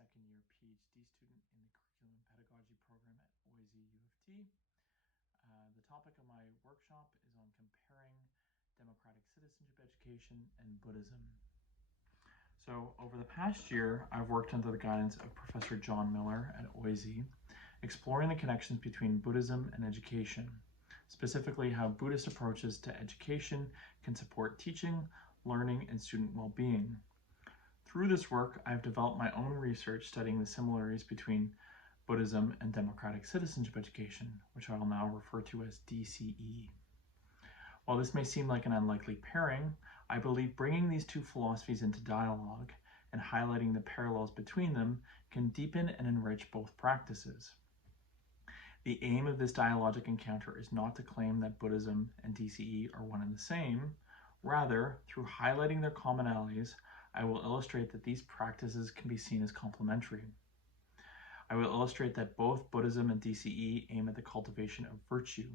second-year PhD student in the Curriculum and Pedagogy program at OISE U of T. The topic of my workshop is on comparing democratic citizenship education and Buddhism. So over the past year, I've worked under the guidance of Professor John Miller at OISE, exploring the connections between Buddhism and education, specifically how Buddhist approaches to education can support teaching, learning, and student well-being. Through this work, I've developed my own research studying the similarities between Buddhism and democratic citizenship education, which I will now refer to as DCE. While this may seem like an unlikely pairing, I believe bringing these two philosophies into dialogue and highlighting the parallels between them can deepen and enrich both practices. The aim of this dialogic encounter is not to claim that Buddhism and DCE are one and the same. Rather, through highlighting their commonalities, I will illustrate that these practices can be seen as complementary. I will illustrate that both Buddhism and DCE aim at the cultivation of virtue.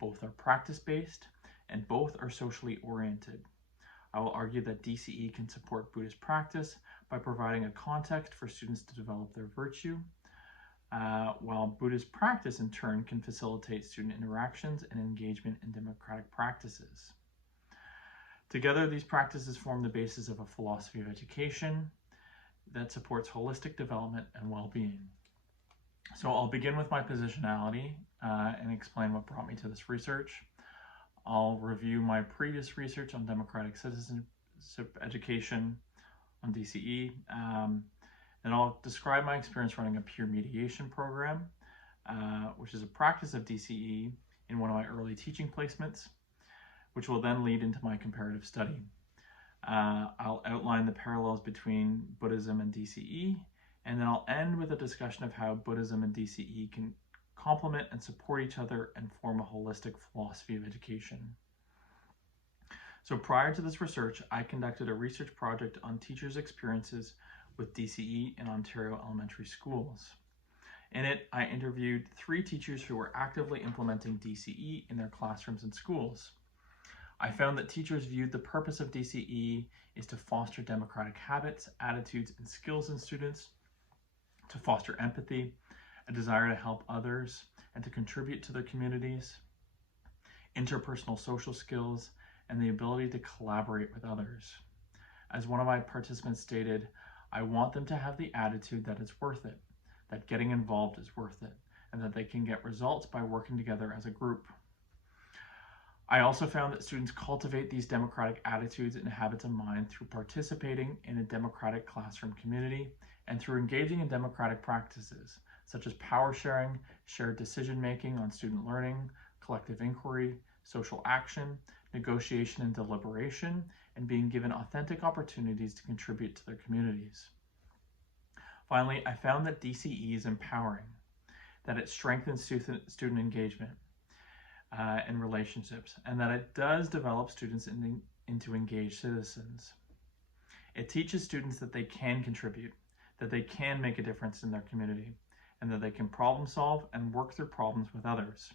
Both are practice-based, and both are socially oriented. I will argue that DCE can support Buddhist practice by providing a context for students to develop their virtue, while Buddhist practice in turn can facilitate student interactions and engagement in democratic practices. Together, these practices form the basis of a philosophy of education that supports holistic development and well-being. So I'll begin with my positionality and explain what brought me to this research. I'll review my previous research on democratic citizenship education on DCE. Then I'll describe my experience running a peer mediation program, which is a practice of DCE in one of my early teaching placements, which will then lead into my comparative study. I'll outline the parallels between Buddhism and DCE, and then I'll end with a discussion of how Buddhism and DCE can complement and support each other and form a holistic philosophy of education. So prior to this research, I conducted a research project on teachers' experiences with DCE in Ontario elementary schools. In it, I interviewed 3 teachers who were actively implementing DCE in their classrooms and schools. I found that teachers viewed the purpose of DCE is to foster democratic habits, attitudes, and skills in students, to foster empathy, a desire to help others, and to contribute to their communities, interpersonal social skills, and the ability to collaborate with others. As one of my participants stated, I want them to have the attitude that it's worth it, that getting involved is worth it, and that they can get results by working together as a group. I also found that students cultivate these democratic attitudes and habits of mind through participating in a democratic classroom community and through engaging in democratic practices, such as power sharing, shared decision-making on student learning, collective inquiry, social action, negotiation and deliberation, and being given authentic opportunities to contribute to their communities. Finally, I found that DCE is empowering, that it strengthens student engagement and relationships, and that it does develop students into engaged citizens. It teaches students that they can contribute, that they can make a difference in their community, and that they can problem solve and work through problems with others.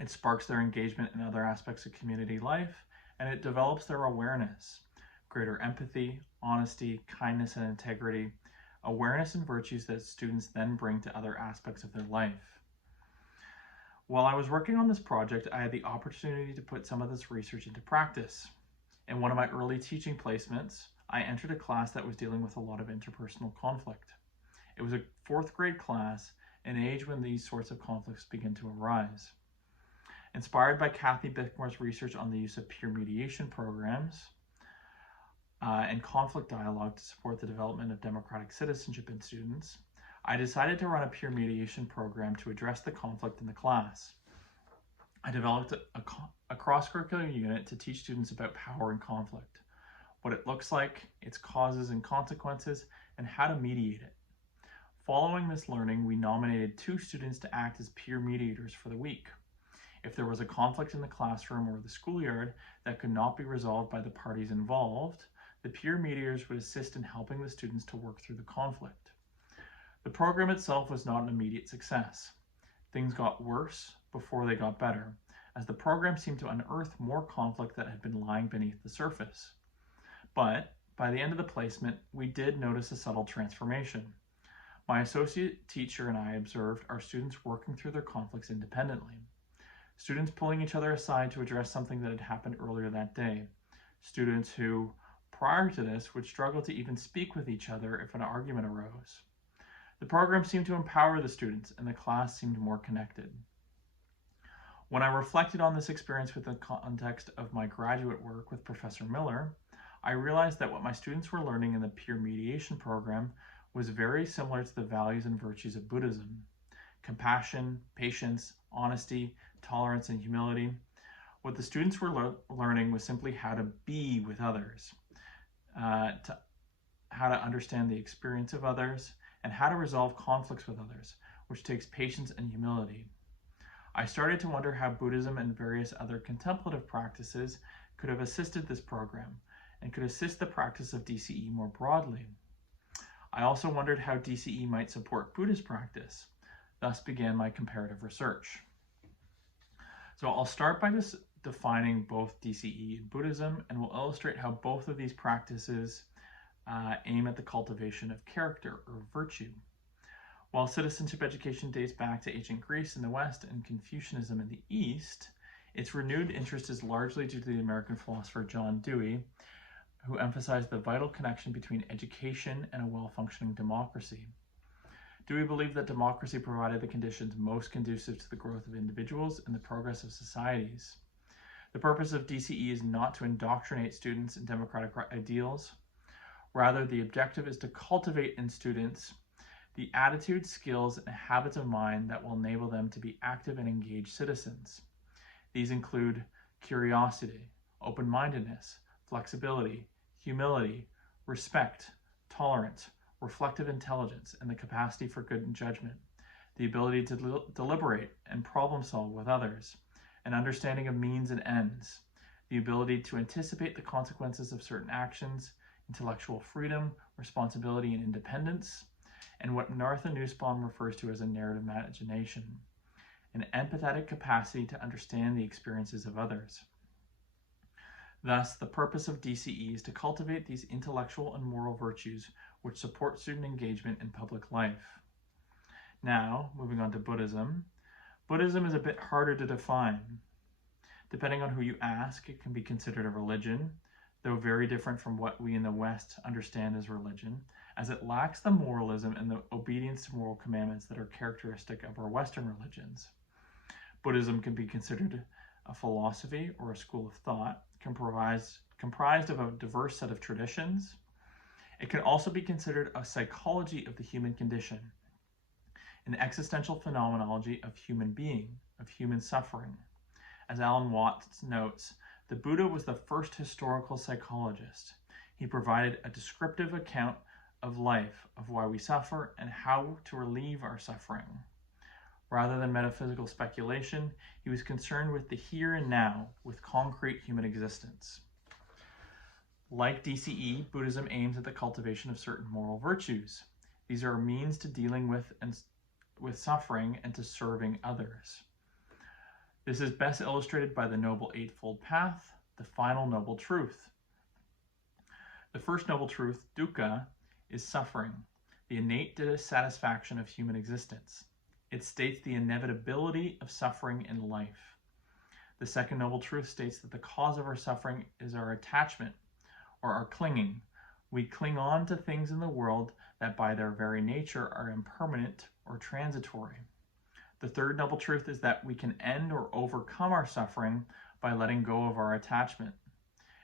It sparks their engagement in other aspects of community life, and it develops their awareness, greater empathy, honesty, kindness, and integrity, awareness and virtues that students then bring to other aspects of their life. While I was working on this project, I had the opportunity to put some of this research into practice. In one of my early teaching placements, I entered a class that was dealing with a lot of interpersonal conflict. It was a 4th grade class, an age when these sorts of conflicts begin to arise. Inspired by Kathy Bickmore's research on the use of peer mediation programs and conflict dialogue to support the development of democratic citizenship in students, I decided to run a peer mediation program to address the conflict in the class. I developed a cross-curricular unit to teach students about power and conflict, what it looks like, its causes and consequences, and how to mediate it. Following this learning, we nominated 2 students to act as peer mediators for the week. If there was a conflict in the classroom or the schoolyard that could not be resolved by the parties involved, the peer mediators would assist in helping the students to work through the conflict. The program itself was not an immediate success. Things got worse before they got better, as the program seemed to unearth more conflict that had been lying beneath the surface. But by the end of the placement, we did notice a subtle transformation. My associate teacher and I observed our students working through their conflicts independently. Students pulling each other aside to address something that had happened earlier that day. Students who, prior to this, would struggle to even speak with each other if an argument arose. The program seemed to empower the students, and the class seemed more connected. When I reflected on this experience with the context of my graduate work with Professor Miller, I realized that what my students were learning in the peer mediation program was very similar to the values and virtues of Buddhism: compassion, patience, honesty, tolerance, and humility. What the students were learning was simply how to be with others, how to understand the experience of others, and how to resolve conflicts with others, which takes patience and humility. I started to wonder how Buddhism and various other contemplative practices could have assisted this program and could assist the practice of DCE more broadly. I also wondered how DCE might support Buddhist practice. Thus began my comparative research. So I'll start by just defining both DCE and Buddhism, and we'll illustrate how both of these practices aim at the cultivation of character or virtue. While citizenship education dates back to ancient Greece in the West and Confucianism in the East, its renewed interest is largely due to the American philosopher John Dewey, who emphasized the vital connection between education and a well-functioning democracy. Dewey believed that democracy provided the conditions most conducive to the growth of individuals and the progress of societies. The purpose of DCE is not to indoctrinate students in democratic ideals. Rather, the objective is to cultivate in students the attitudes, skills, and habits of mind that will enable them to be active and engaged citizens. These include curiosity, open-mindedness, flexibility, humility, respect, tolerance, reflective intelligence, and the capacity for good judgment, the ability to deliberate and problem solve with others, an understanding of means and ends, the ability to anticipate the consequences of certain actions, intellectual freedom, responsibility, and independence, and what Nartha Nussbaum refers to as a narrative imagination, an empathetic capacity to understand the experiences of others. Thus, the purpose of DCE is to cultivate these intellectual and moral virtues which support student engagement in public life. Now, moving on to Buddhism. Buddhism is a bit harder to define. Depending on who you ask, it can be considered a religion, though very different from what we in the West understand as religion, as it lacks the moralism and the obedience to moral commandments that are characteristic of our Western religions. Buddhism can be considered a philosophy or a school of thought comprised of a diverse set of traditions. It can also be considered a psychology of the human condition, an existential phenomenology of human being, of human suffering. As Alan Watts notes, the Buddha was the first historical psychologist. He provided a descriptive account of life, of why we suffer, and how to relieve our suffering. Rather than metaphysical speculation, he was concerned with the here and now, with concrete human existence. Like DCE, Buddhism aims at the cultivation of certain moral virtues. These are a means to dealing with suffering and to serving others. This is best illustrated by the Noble Eightfold Path, the final noble truth. The first noble truth, dukkha, is suffering, the innate dissatisfaction of human existence. It states the inevitability of suffering in life. The second noble truth states that the cause of our suffering is our attachment, or our clinging. We cling on to things in the world that by their very nature are impermanent or transitory. The third noble truth is that we can end or overcome our suffering by letting go of our attachment.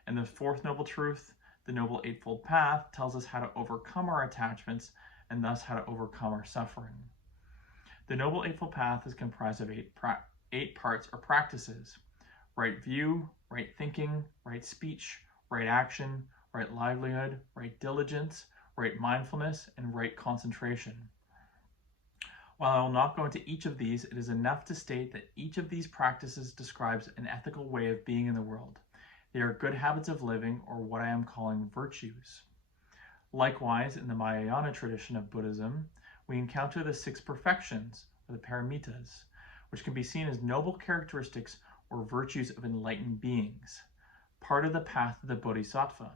And the fourth noble truth, the Noble Eightfold Path, tells us how to overcome our attachments and thus how to overcome our suffering. The Noble Eightfold Path is comprised of eight parts or practices: right view, right thinking, right speech, right action, right livelihood, right diligence, right mindfulness, and right concentration. While I will not go into each of these, it is enough to state that each of these practices describes an ethical way of being in the world. They are good habits of living, or what I am calling virtues. Likewise, in the Mahayana tradition of Buddhism, we encounter the six perfections, or the paramitas, which can be seen as noble characteristics or virtues of enlightened beings, part of the path of the Bodhisattva.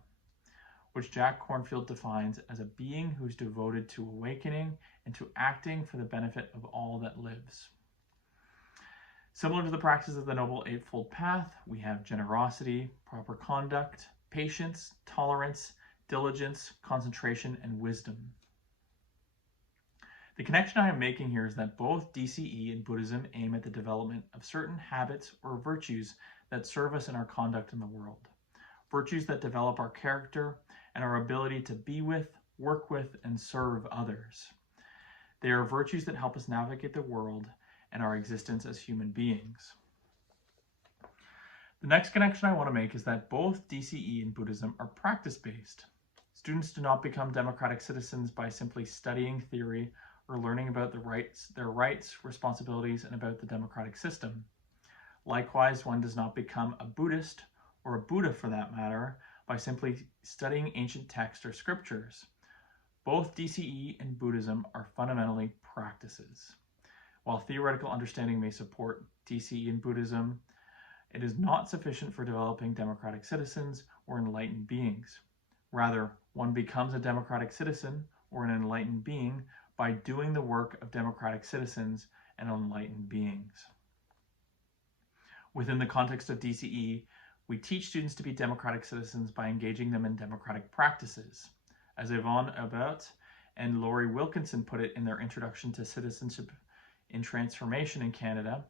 which Jack Kornfield defines as a being who is devoted to awakening and to acting for the benefit of all that lives. Similar to the practice of the Noble Eightfold Path, we have generosity, proper conduct, patience, tolerance, diligence, concentration, and wisdom. The connection I am making here is that both DCE and Buddhism aim at the development of certain habits or virtues that serve us in our conduct in the world. Virtues that develop our character and our ability to be with, work with, and serve others. They are virtues that help us navigate the world and our existence as human beings. The next connection I want to make is that both DCE and Buddhism are practice-based. Students do not become democratic citizens by simply studying theory or learning about their rights, responsibilities, and about the democratic system. Likewise, one does not become a Buddhist, or a Buddha for that matter, by simply studying ancient texts or scriptures. Both DCE and Buddhism are fundamentally practices. While theoretical understanding may support DCE and Buddhism, it is not sufficient for developing democratic citizens or enlightened beings. Rather, one becomes a democratic citizen or an enlightened being by doing the work of democratic citizens and enlightened beings. Within the context of DCE, we teach students to be democratic citizens by engaging them in democratic practices. As Yvonne Aubert and Laurie Wilkinson put it in their introduction to Citizenship in Transformation in Canada,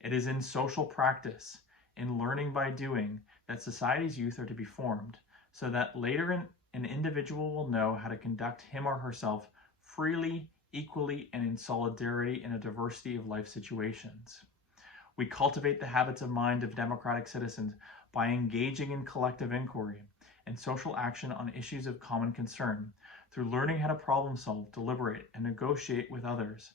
it is in social practice, in learning by doing, that society's youth are to be formed, so that later an individual will know how to conduct him or herself freely, equally, and in solidarity in a diversity of life situations. We cultivate the habits of mind of democratic citizens by engaging in collective inquiry and social action on issues of common concern, through learning how to problem solve, deliberate, and negotiate with others,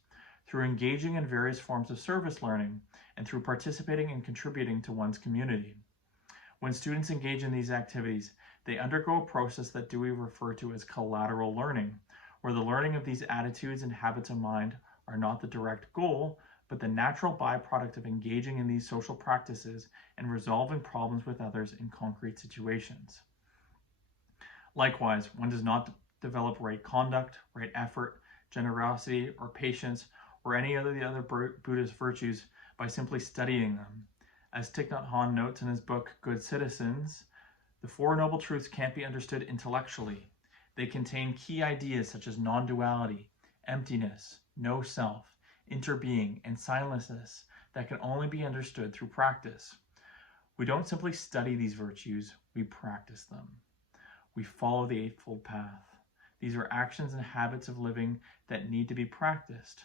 through engaging in various forms of service learning, and through participating and contributing to one's community. When students engage in these activities, they undergo a process that Dewey referred to as collateral learning, where the learning of these attitudes and habits of mind are not the direct goal, but the natural byproduct of engaging in these social practices and resolving problems with others in concrete situations. Likewise, one does not develop right conduct, right effort, generosity, or patience, or any of the other Buddhist virtues by simply studying them. As Thich Nhat Hanh notes in his book, Good Citizens, the Four Noble Truths can't be understood intellectually. They contain key ideas such as non-duality, emptiness, no self, interbeing, and silencelessness that can only be understood through practice. We don't simply study these virtues, we practice them. We follow the Eightfold Path. These are actions and habits of living that need to be practiced.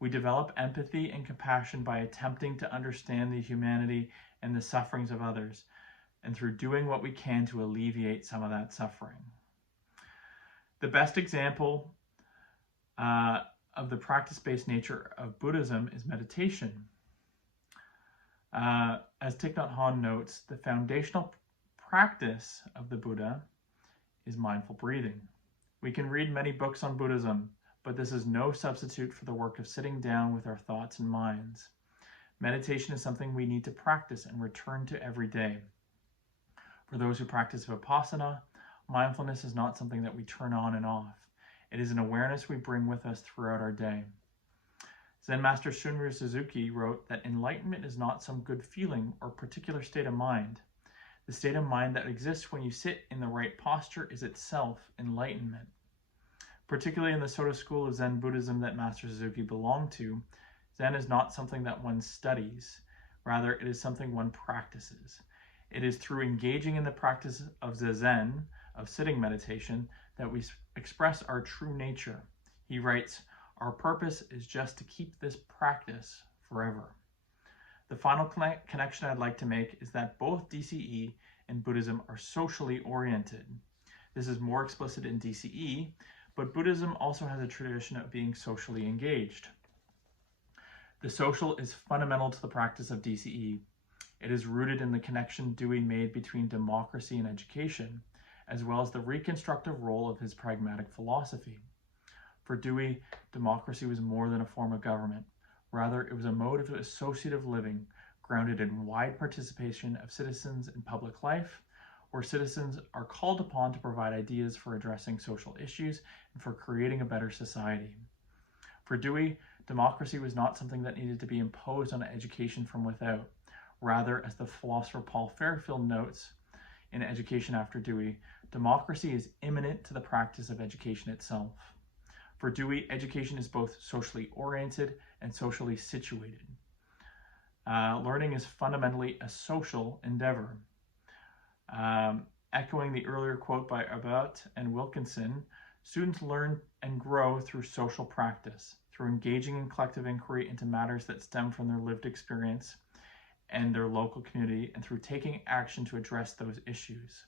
We develop empathy and compassion by attempting to understand the humanity and the sufferings of others, and through doing what we can to alleviate some of that suffering. The best example of the practice-based nature of Buddhism is meditation. As Thich Nhat Hanh notes, the foundational practice of the Buddha is mindful breathing. We can read many books on Buddhism, but this is no substitute for the work of sitting down with our thoughts and minds. Meditation is something we need to practice and return to every day. For those who practice Vipassana, mindfulness is not something that we turn on and off. It is an awareness we bring with us throughout our day. Zen Master Shunryu Suzuki wrote that enlightenment is not some good feeling or particular state of mind. The state of mind that exists when you sit in the right posture is itself enlightenment. Particularly in the Soto school of Zen Buddhism that Master Suzuki belonged to, Zen is not something that one studies. Rather, it is something one practices. It is through engaging in the practice of Zazen, of sitting meditation, that we express our true nature. He writes, "Our purpose is just to keep this practice forever." The final connection I'd like to make is that both DCE and Buddhism are socially oriented. This is more explicit in DCE, but Buddhism also has a tradition of being socially engaged. The social is fundamental to the practice of DCE. It is rooted in the connection Dewey made between democracy and education, as well as the reconstructive role of his pragmatic philosophy. For Dewey, democracy was more than a form of government. Rather, it was a mode of associative living grounded in wide participation of citizens in public life, where citizens are called upon to provide ideas for addressing social issues and for creating a better society. For Dewey, democracy was not something that needed to be imposed on education from without. Rather, as the philosopher Paul Fairfield notes in Education After Dewey, democracy is immanent to the practice of education itself. For Dewey, education is both socially oriented and socially situated. Learning is fundamentally a social endeavor. Echoing the earlier quote by Abbott and Wilkinson, students learn and grow through social practice, through engaging in collective inquiry into matters that stem from their lived experience and their local community, and through taking action to address those issues.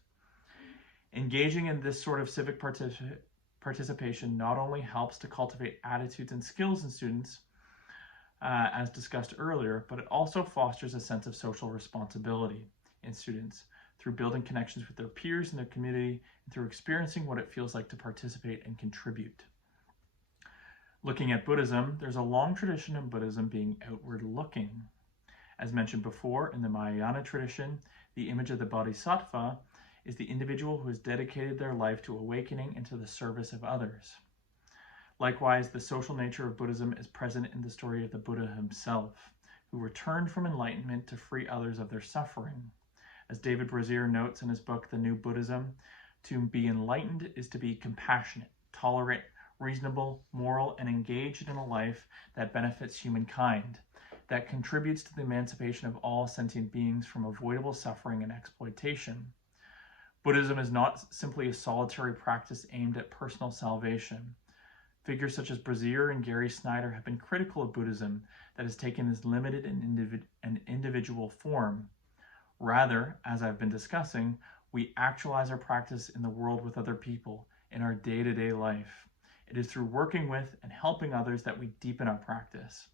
Engaging in this sort of civic participation not only helps to cultivate attitudes and skills in students, as discussed earlier, but it also fosters a sense of social responsibility in students through building connections with their peers in their community and through experiencing what it feels like to participate and contribute. Looking at Buddhism, there's a long tradition in Buddhism being outward looking. As mentioned before, in the Mahayana tradition, the image of the Bodhisattva is the individual who has dedicated their life to awakening and to the service of others. Likewise, the social nature of Buddhism is present in the story of the Buddha himself, who returned from enlightenment to free others of their suffering. As David Brazier notes in his book, The New Buddhism, to be enlightened is to be compassionate, tolerant, reasonable, moral, and engaged in a life that benefits humankind, that contributes to the emancipation of all sentient beings from avoidable suffering and exploitation. Buddhism is not simply a solitary practice aimed at personal salvation. Figures such as Brazier and Gary Snyder have been critical of Buddhism that has taken this limited and individual form. Rather, as I've been discussing, we actualize our practice in the world with other people, in our day-to-day life. It is through working with and helping others that we deepen our practice.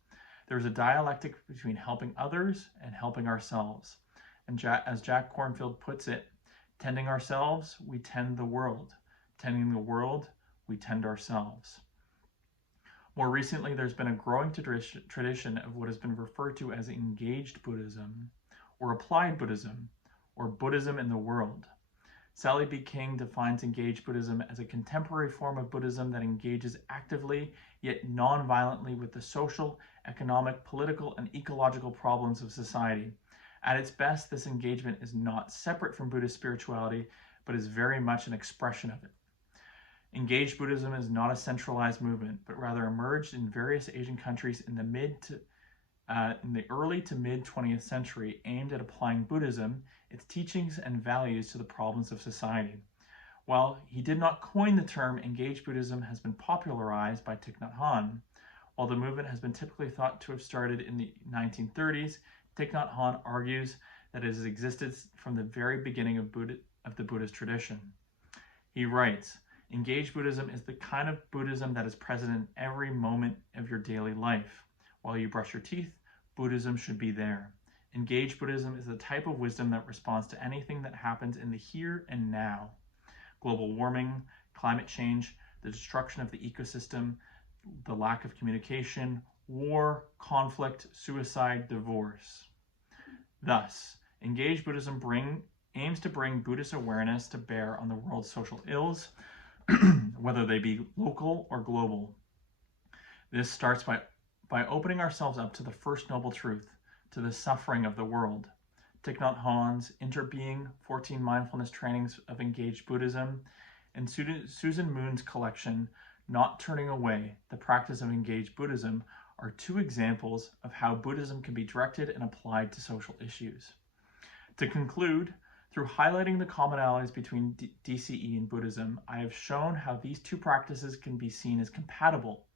There is a dialectic between helping others and helping ourselves. And as Jack Kornfield puts it, tending ourselves, we tend the world. Tending the world, we tend ourselves. More recently, there's been a growing tradition of what has been referred to as engaged Buddhism, or applied Buddhism, or Buddhism in the world. Sally B. King defines engaged Buddhism as a contemporary form of Buddhism that engages actively yet non-violently with the social, economic, political, and ecological problems of society. At its best, this engagement is not separate from Buddhist spirituality, but is very much an expression of it. Engaged Buddhism is not a centralized movement, but rather emerged in various Asian countries in the early to mid 20th century, aimed at applying Buddhism, its teachings and values to the problems of society. While he did not coin the term, engaged Buddhism has been popularized by Thich Nhat Hanh. While the movement has been typically thought to have started in the 1930s, Thich Nhat Hanh argues that it has existed from the very beginning of the Buddhist tradition. He writes, "Engaged Buddhism is the kind of Buddhism that is present in every moment of your daily life. While you brush your teeth, Buddhism should be there. Engaged Buddhism is the type of wisdom that responds to anything that happens in the here and now. Global warming, climate change, the destruction of the ecosystem, the lack of communication, war, conflict, suicide, divorce. Thus, engaged Buddhism aims to bring Buddhist awareness to bear on the world's social ills, whether they be local or global. This starts by opening ourselves up to the first noble truth, to the suffering of the world. Thich Nhat Hanh's Interbeing, 14 Mindfulness Trainings of Engaged Buddhism, and Susan Moon's collection, Not Turning Away, The Practice of Engaged Buddhism, are two examples of how Buddhism can be directed and applied to social issues. To conclude, through highlighting the commonalities between DCE and Buddhism, I have shown how these two practices can be seen as compatible.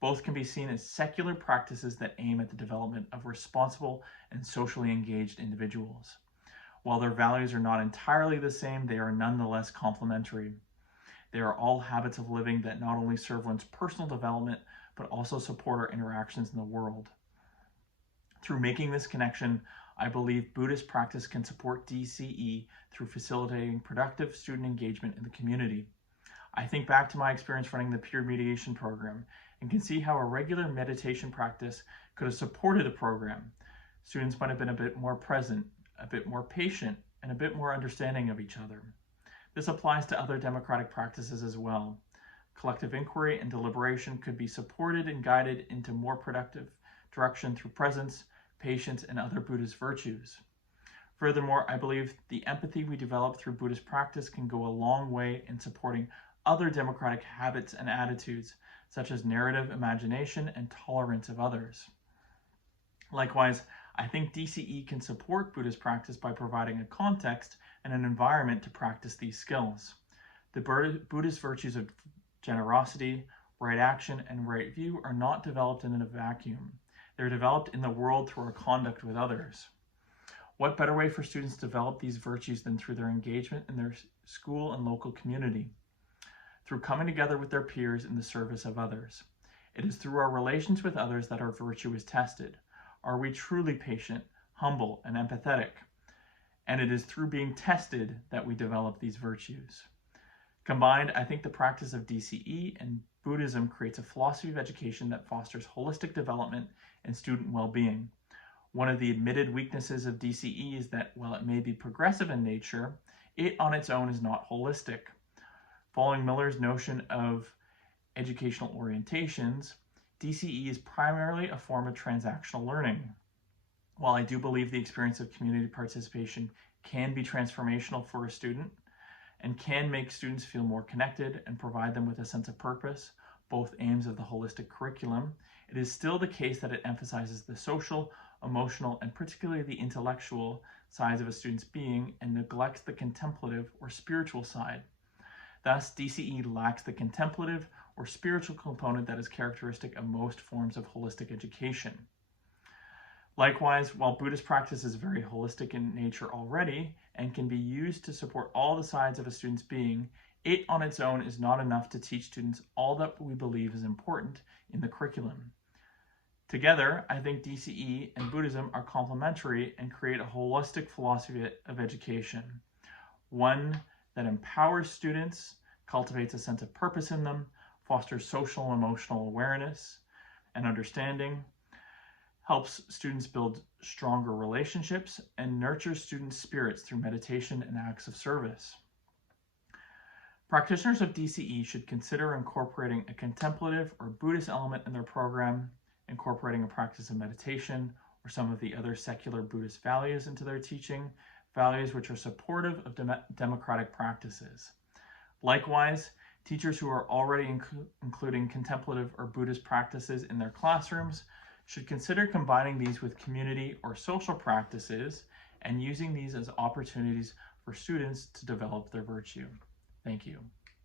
Both can be seen as secular practices that aim at the development of responsible and socially engaged individuals. While their values are not entirely the same, they are nonetheless complementary. They are all habits of living that not only serve one's personal development, but also support our interactions in the world. Through making this connection, I believe Buddhist practice can support DCE through facilitating productive student engagement in the community. I think back to my experience running the peer mediation program and can see how a regular meditation practice could have supported the program. Students might have been a bit more present, a bit more patient, and a bit more understanding of each other. This applies to other democratic practices as well. Collective inquiry and deliberation could be supported and guided into more productive direction through presence, patience, and other Buddhist virtues. Furthermore, I believe the empathy we develop through Buddhist practice can go a long way in supporting other democratic habits and attitudes, such as narrative imagination and tolerance of others. Likewise, I think DCE can support Buddhist practice by providing a context and an environment to practice these skills. The Buddhist virtues of generosity, right action, and right view are not developed in a vacuum. They're developed in the world through our conduct with others. What better way for students to develop these virtues than through their engagement in their school and local community, through coming together with their peers in the service of others. It is through our relations with others that our virtue is tested. Are we truly patient, humble, and empathetic? And it is through being tested that we develop these virtues. Combined, I think the practice of DCE and Buddhism creates a philosophy of education that fosters holistic development and student well-being. One of the admitted weaknesses of DCE is that while it may be progressive in nature, it on its own is not holistic. Following Miller's notion of educational orientations, DCE is primarily a form of transactional learning. While I do believe the experience of community participation can be transformational for a student and can make students feel more connected and provide them with a sense of purpose, both aims of the holistic curriculum, it is still the case that it emphasizes the social, emotional, and particularly the intellectual sides of a student's being and neglects the contemplative or spiritual side. Thus, DCE lacks the contemplative or spiritual component that is characteristic of most forms of holistic education. Likewise, while Buddhist practice is very holistic in nature already and can be used to support all the sides of a student's being, it on its own is not enough to teach students all that we believe is important in the curriculum. Together, I think DCE and Buddhism are complementary and create a holistic philosophy of education, one that empowers students, cultivates a sense of purpose in them, fosters social and emotional awareness and understanding, helps students build stronger relationships, and nurtures students' spirits through meditation and acts of service. Practitioners of DCE should consider incorporating a contemplative or Buddhist element in their program, incorporating a practice of meditation or some of the other secular Buddhist values into their teaching, values which are supportive of democratic practices. Likewise, teachers who are already including contemplative or Buddhist practices in their classrooms should consider combining these with community or social practices and using these as opportunities for students to develop their virtue. Thank you.